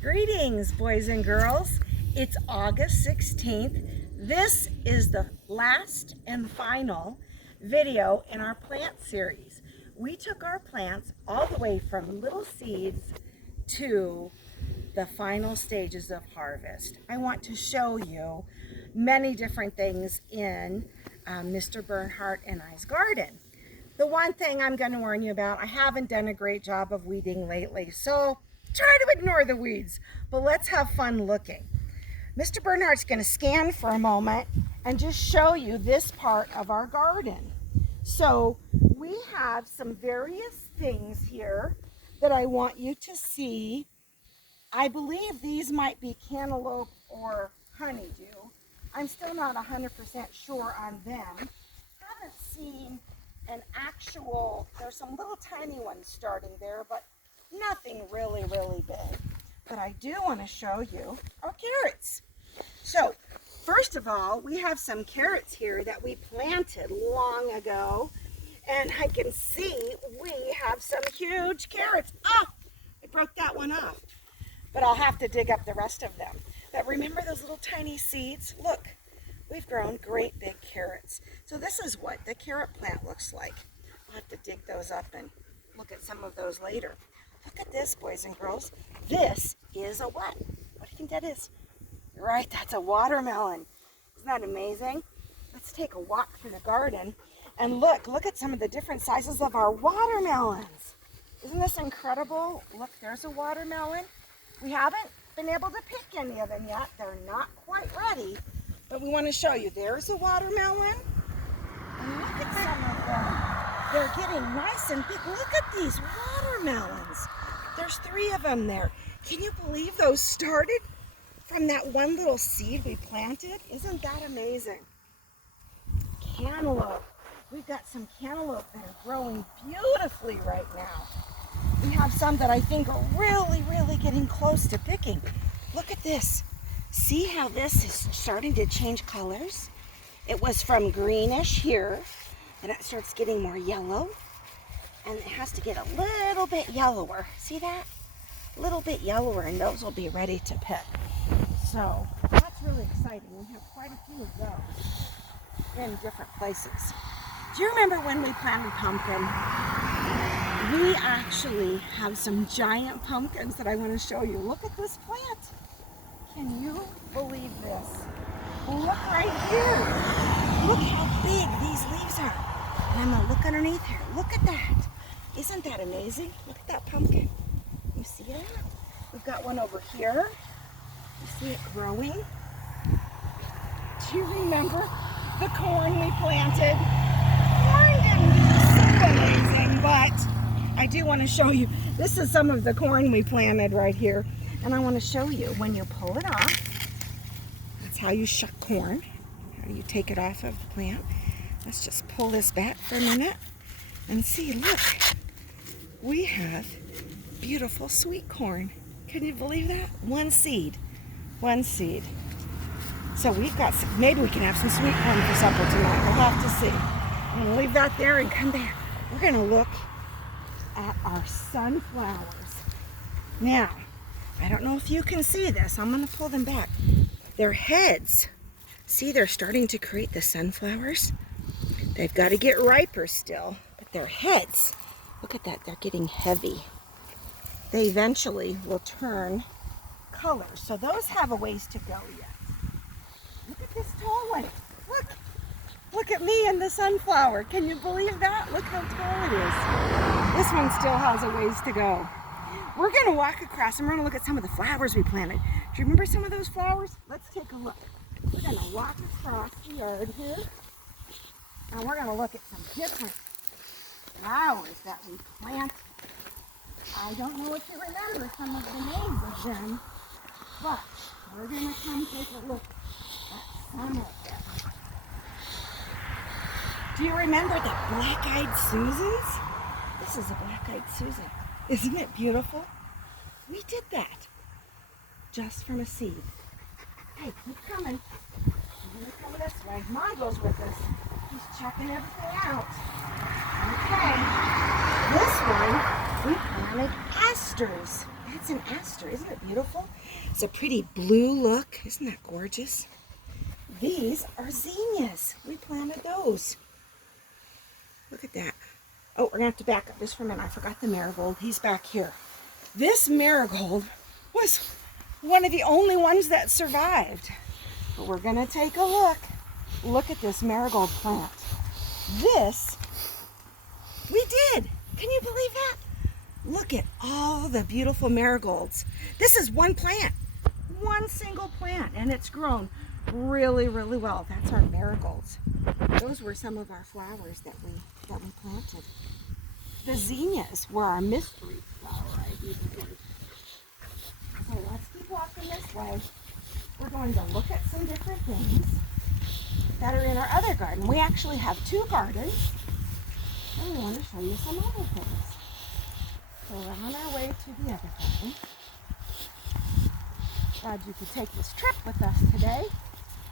Greetings, boys and girls. It's August 16th. This is the last and final video in our plant series. We took our plants all the way from little seeds to the final stages of harvest. I want to show you many different things in Mr. Bernhardt and I's garden. The one thing I'm going to warn you about, I haven't done a great job of weeding lately, so try to ignore the weeds, but let's have fun looking. Mr. Bernhardt's going to scan for a moment and just show you this part of our garden. So we have some various things here that I want you to see. I believe these might be cantaloupe or honeydew. I'm still not 100% sure on them. Haven't seen an actual, there's some little tiny ones starting there, but nothing really big. But I do want to show you our carrots. So first of all, we have some carrots here that we planted long ago, and I can see we have some huge carrots. Oh, I broke that one off, but I'll have to dig up the rest of them. But remember those little tiny seeds? Look, we've grown great big carrots. So this is what the carrot plant looks like. I'll have to dig those up and look at some of those later. Look at this, boys and girls. This is a what? What do you think that is? You're right, that's a watermelon. Isn't that amazing? Let's take a walk through the garden and look at some of the different sizes of our watermelons. Isn't this incredible? Look, there's a watermelon. We haven't been able to pick any of them yet. They're not quite ready, but we want to show you. There's a watermelon. And look at some of them. They're getting nice and big. Look at these watermelons. There's 3 of them there. Can you believe those started from that one little seed we planted? Isn't that amazing? Cantaloupe. We've got some cantaloupe that are growing beautifully right now. We have some that I think are really getting close to picking. Look at this. See how this is starting to change colors? It was from greenish here, and it starts getting more yellow, and it has to get a little bit yellower. See that? A little bit yellower, and those will be ready to pick. So that's really exciting. We have quite a few of those in different places. Do you remember when we planted pumpkin? We actually have some giant pumpkins that I want to show you. Look at this plant. Can you believe this? Look right here. Look how big these leaves are. And I'm going to look underneath here. Look at that. Isn't that amazing? Look at that pumpkin. You see that? We've got one over here. You see it growing? Do you remember the corn we planted? Corn didn't do so amazing, but I do want to show you. This is some of the corn we planted right here. And I want to show you when you pull it off. That's how you shuck corn. How do you take it off of the plant? Let's just pull this back for a minute and see. Look, we have beautiful sweet corn. Can you believe that? One seed. So we've got some, maybe we can have some sweet corn for supper tonight. We'll have to see. I'm going to leave that there and come back. We're going to look at our sunflowers. Now, I don't know if you can see this. I'm going to pull them back. Their heads, see, they're starting to create the sunflowers. They've got to get riper still, but their heads, look at that, they're getting heavy. They eventually will turn colors. So those have a ways to go yet. Look at this tall one. Look at me and the sunflower. Can you believe that? Look how tall it is. This one still has a ways to go. We're going to walk across and we're going to look at some of the flowers we planted. Do you remember some of those flowers? Let's take a look. We're going to walk across the yard here, and we're going to look at some different flowers that we planted. I don't know if you remember some of the names of them, but we're going to come take a look at some of them. Do you remember the black-eyed Susans? This is a black-eyed Susan. Isn't it beautiful? We did that just from a seed. Hey, keep coming. We're going to come this way. Mom goes with us. He's checking everything out. Okay. This one, we planted asters. That's an aster. Isn't it beautiful? It's a pretty blue look. Isn't that gorgeous? These are zinnias. We planted those. Look at that. Oh, we're going to have to back up just for a minute. I forgot the marigold. He's back here. This marigold was one of the only ones that survived. But we're going to take a look. Look at this marigold plant. This, we did. Can you believe that? Look at all the beautiful marigolds. This is one plant, one single plant, and it's grown really, really well. That's our marigolds. Those were some of our flowers that we planted. The zinnias were our mystery flower, I do believe. So let's keep walking this way. We're going to look at some different things that are in our other garden. We actually have two gardens, and we want to show you some other things. So we're on our way to the other garden. Glad you could take this trip with us today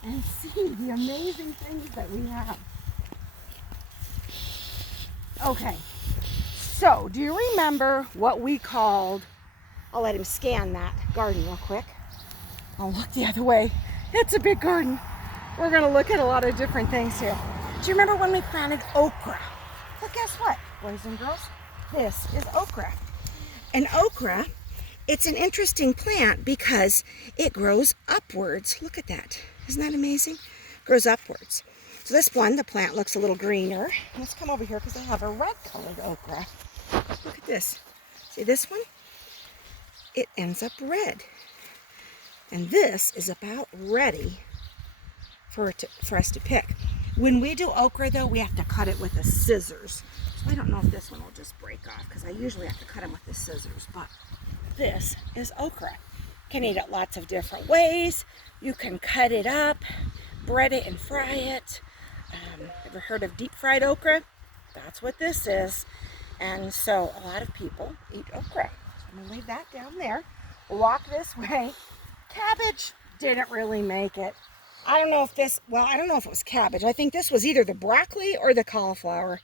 and see the amazing things that we have. Okay, so do you remember what we called, I'll let him scan that garden real quick. I'll look the other way. It's a big garden. We're going to look at a lot of different things here. Do you remember when we planted okra? Well, guess what, boys and girls? This is okra. And okra, it's an interesting plant because it grows upwards. Look at that. Isn't that amazing? Grows upwards. So this one, the plant looks a little greener. Let's come over here because I have a red-colored okra. Look at this. See this one? It ends up red. And this is about ready for us to pick. When we do okra, though, we have to cut it with the scissors. So I don't know if this one will just break off because I usually have to cut them with the scissors. But this is okra. You can eat it lots of different ways. You can cut it up, bread it and fry it. Ever heard of deep fried okra? That's what this is. And so a lot of people eat okra. So I'm going to leave that down there. Walk this way. Cabbage didn't really make it. I don't know if this, well, I don't know if it was cabbage. I think this was either the broccoli or the cauliflower.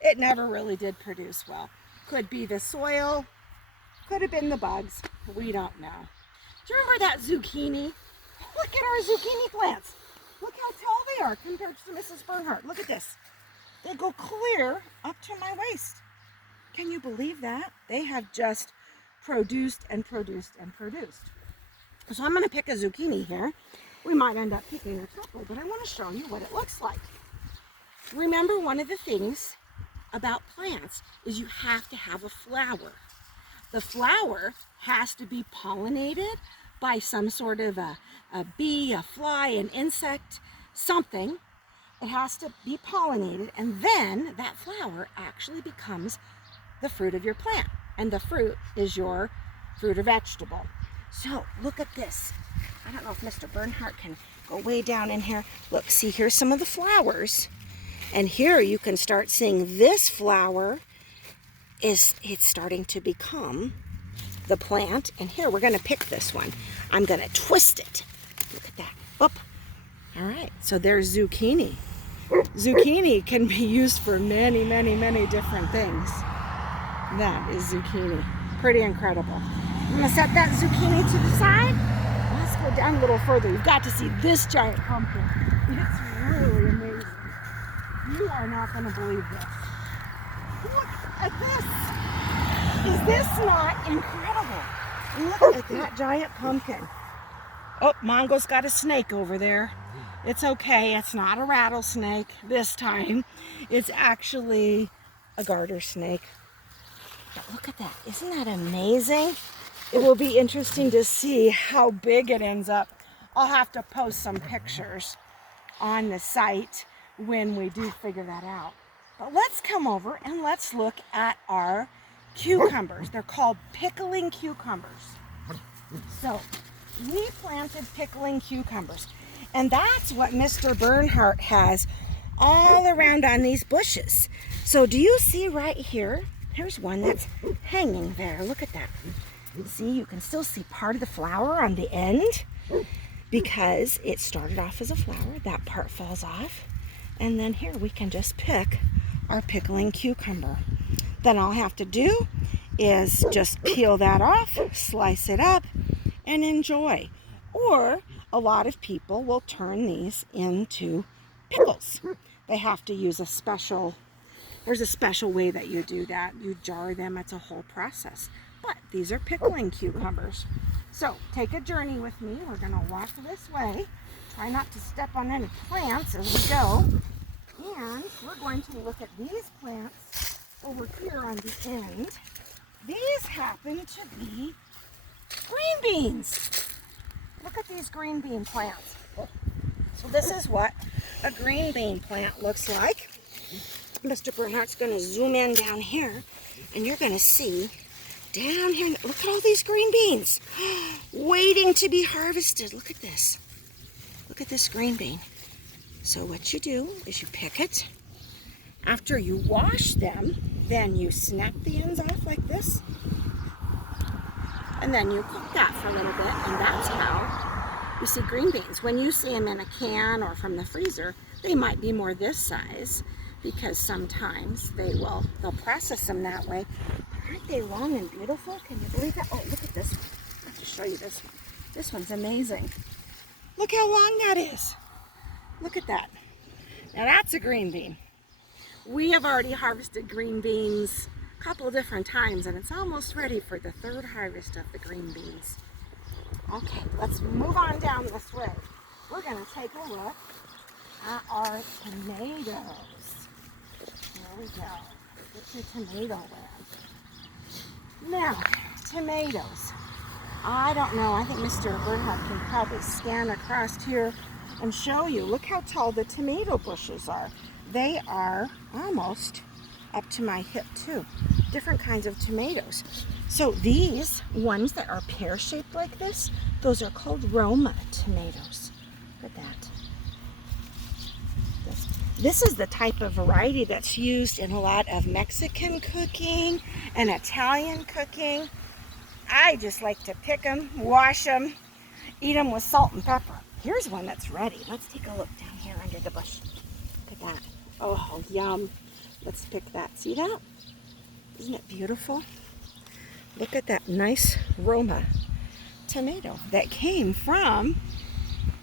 It never really did produce well. Could be the soil, could have been the bugs. We don't know. Do you remember that zucchini? Look at our zucchini plants. Look how tall they are compared to Mrs. Bernhardt. Look at this. They go clear up to my waist. Can you believe that? They have just produced and produced and produced. So I'm going to pick a zucchini here. We might end up picking a couple, but I want to show you what it looks like. Remember, one of the things about plants is you have to have a flower. The flower has to be pollinated by some sort of a bee, a fly, an insect, something. It has to be pollinated, and then that flower actually becomes the fruit of your plant. And the fruit is your fruit or vegetable. So look at this. I don't know if Mr. Bernhardt can go way down in here. Look, see, here's some of the flowers. And here you can start seeing this flower it's starting to become the plant. And here, we're going to pick this one. I'm going to twist it. Look at that. Up. All right, so there's zucchini. Zucchini can be used for many, many, many different things. That is zucchini. Pretty incredible. I'm going to set that zucchini to the side. Let's go down a little further. You've got to see this giant pumpkin. It's really amazing. You are not going to believe this. Look at this. Is this not incredible? Look at that giant pumpkin. Oh, Mongo's got a snake over there. It's okay. It's not a rattlesnake this time. It's actually a garter snake. But look at that. Isn't that amazing? It will be interesting to see how big it ends up. I'll have to post some pictures on the site when we do figure that out. But let's come over and let's look at our cucumbers. They're called pickling cucumbers. So we planted pickling cucumbers. And that's what Mr. Bernhardt has all around on these bushes. So do you see right here? Here's one that's hanging there. Look at that. See, you can still see part of the flower on the end because it started off as a flower. That part falls off. And then here we can just pick our pickling cucumber. Then all I have to do is just peel that off, slice it up, and enjoy. Or a lot of people will turn these into pickles. They have to use there's a special way that you do that. You jar them, it's a whole process. But these are pickling cucumbers. So take a journey with me. We're gonna walk this way. Try not to step on any plants as we go. And we're going to look at these plants over here on the end. These happen to be green beans. Look at these green bean plants. So this is what a green bean plant looks like. Mr. Bernhardt's going to zoom in down here, and you're going to see down here, look at all these green beans waiting to be harvested. Look at this. Look at this green bean. So what you do is you pick it. After you wash them, then you snap the ends off like this. And then you cook that for a little bit, and that's how you see green beans. When you see them in a can or from the freezer, they might be more this size, because sometimes they'll process them that way. Aren't they long and beautiful? Can you believe that? Oh, look at this. I have to show you this one. This one's amazing. Look how long that is. Look at that. Now that's a green bean. We have already harvested green beans a couple different times, and it's almost ready for the third harvest of the green beans. Okay, let's move on down this way. We're going to take a look at our tomatoes. There we go. Get your tomato land. Now, tomatoes. I don't know. I think Mr. Bernhardt can probably scan across here and show you. Look how tall the tomato bushes are. They are almost up to my hip too. Different kinds of tomatoes. So these ones that are pear-shaped like this, those are called Roma tomatoes. Look at that. This is the type of variety that's used in a lot of Mexican cooking and Italian cooking. I just like to pick them, wash them, eat them with salt and pepper. Here's one that's ready. Let's take a look down here under the bush. Look at that. Oh, yum. Let's pick that. See that? Isn't it beautiful? Look at that nice Roma tomato that came from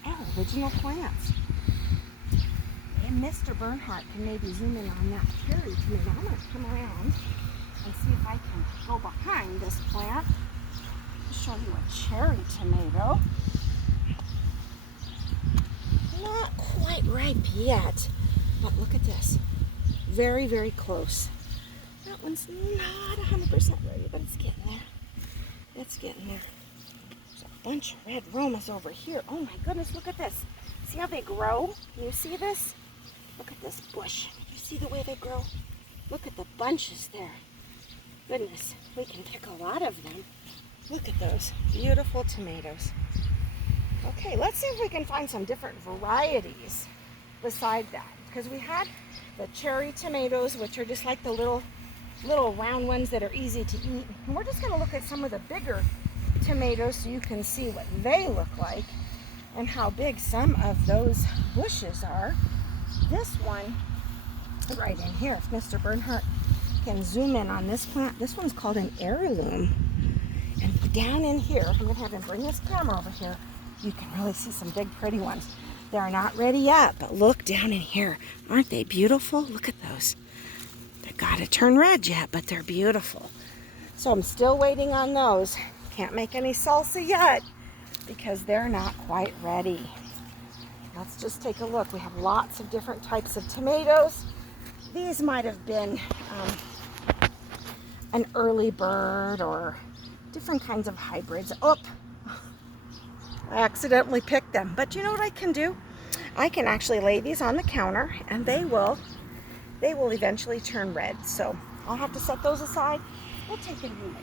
our original plants. And Mr. Bernhardt can maybe zoom in on that cherry tomato. I'm going to come around and see if I can go behind this plant to show you a cherry tomato. Not quite ripe yet, but look at this. Very, very close. That one's not 100% ready, but it's getting there. It's getting there. There's a bunch of red Romas over here. Oh my goodness, look at this. See how they grow? Can you see this? Look at this bush. You see the way they grow? Look at the bunches there. Goodness, we can pick a lot of them. Look at those beautiful tomatoes. Okay, let's see if we can find some different varieties beside that. Because we had the cherry tomatoes, which are just like the little round ones that are easy to eat. And we're just going to look at some of the bigger tomatoes so you can see what they look like and how big some of those bushes are. This one right in here, if Mr. Bernhardt can zoom in on this plant, this one's called an heirloom. And down in here, I'm going to have him bring this camera over here, you can really see some big pretty ones. They're not ready yet, but look down in here. Aren't they beautiful? Look at those. They've got to turn red yet, but they're beautiful. So I'm still waiting on those. Can't make any salsa yet because they're not quite ready. Let's just take a look. We have lots of different types of tomatoes. These might have been an early bird or different kinds of hybrids. Oh, I accidentally picked them. But you know what I can do? I can actually lay these on the counter and they will eventually turn red. So I'll have to set those aside. We'll take it in later.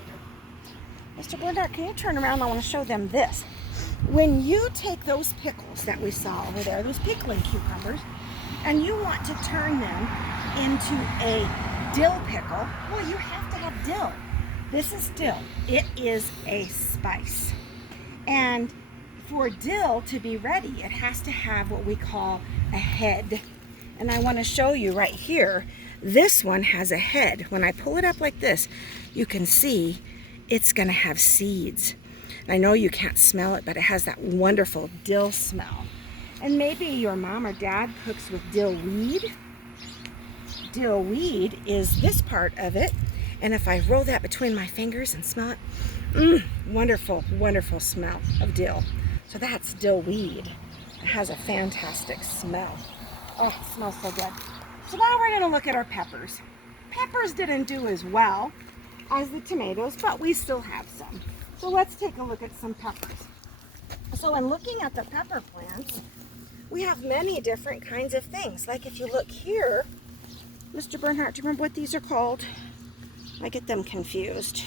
Mr. Bernhardt, can you turn around? I want to show them this. When you take those pickles that we saw over there, those pickling cucumbers, and you want to turn them into a dill pickle, well, you have to have dill. This is dill. It is a spice. And for dill to be ready, it has to have what we call a head. And I want to show you right here This one has a head. When I pull it up like this, you can see it's gonna have seeds. And I know you can't smell it, but it has that wonderful dill smell. And maybe your mom or dad cooks with dill weed. Dill weed is this part of it. And if I roll that between my fingers and smell it, wonderful, wonderful smell of dill. So that's dill weed. It has a fantastic smell. Oh, it smells so good. So now we're gonna look at our peppers. Peppers didn't do as well as the tomatoes, but we still have some. So let's take a look at some peppers. So in looking at the pepper plants, we have many different kinds of things. Like if you look here, Mr. Bernhardt, do you remember what these are called? I get them confused.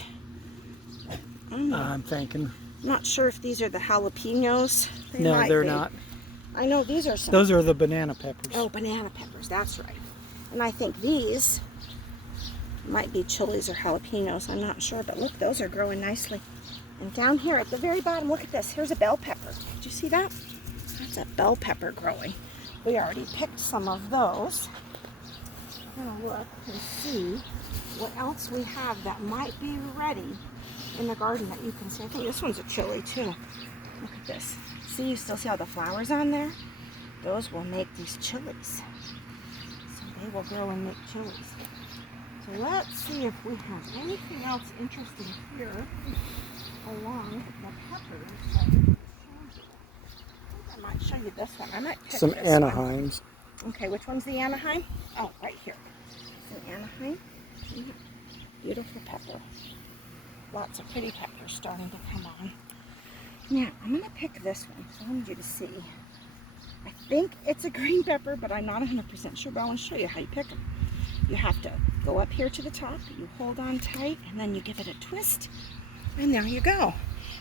I'm thinking. I'm not sure if these are the jalapenos. No, they're not. I know these are some. Those are the banana peppers. Oh, banana peppers, that's right. And I think these might be chilies or jalapenos. I'm not sure, but look, those are growing nicely. And down here at the very bottom, look at this. Here's a bell pepper. Did you see that? That's a bell pepper growing. We already picked some of those. I'm gonna look and see what else we have that might be ready in the garden that you can see. I think this one's a chili too. Look at this. See, you still see all the flowers on there? Those will make these chilies. So they will grow and make chilies. So let's see if we have anything else interesting here along the peppers. I think I might show you this one. I might pick Some this Anaheims. one. Okay, which one's the Anaheim? Oh, right here. An Anaheim. Beautiful pepper. Lots of pretty peppers starting to come on. Now, I'm going to pick this one, so I want you to see. I think it's a green pepper, but I'm not 100% sure, but I want to show you how you pick them. You have to go up here to the top, you hold on tight, and then you give it a twist, and there you go.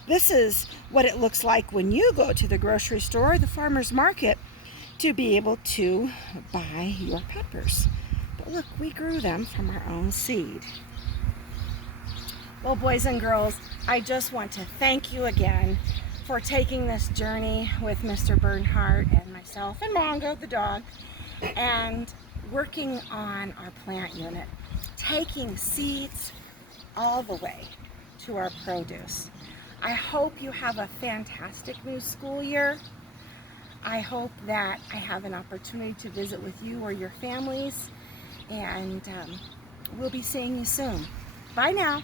This is what it looks like when you go to the grocery store or the farmer's market to be able to buy your peppers. But look, we grew them from our own seed. Well, boys and girls, I just want to thank you again for taking this journey with Mr. Bernhardt and myself and Mongo, the dog, and working on our plant unit, taking seeds all the way to our produce. I hope you have a fantastic new school year. I hope that I have an opportunity to visit with you or your families, and we'll be seeing you soon. Bye now.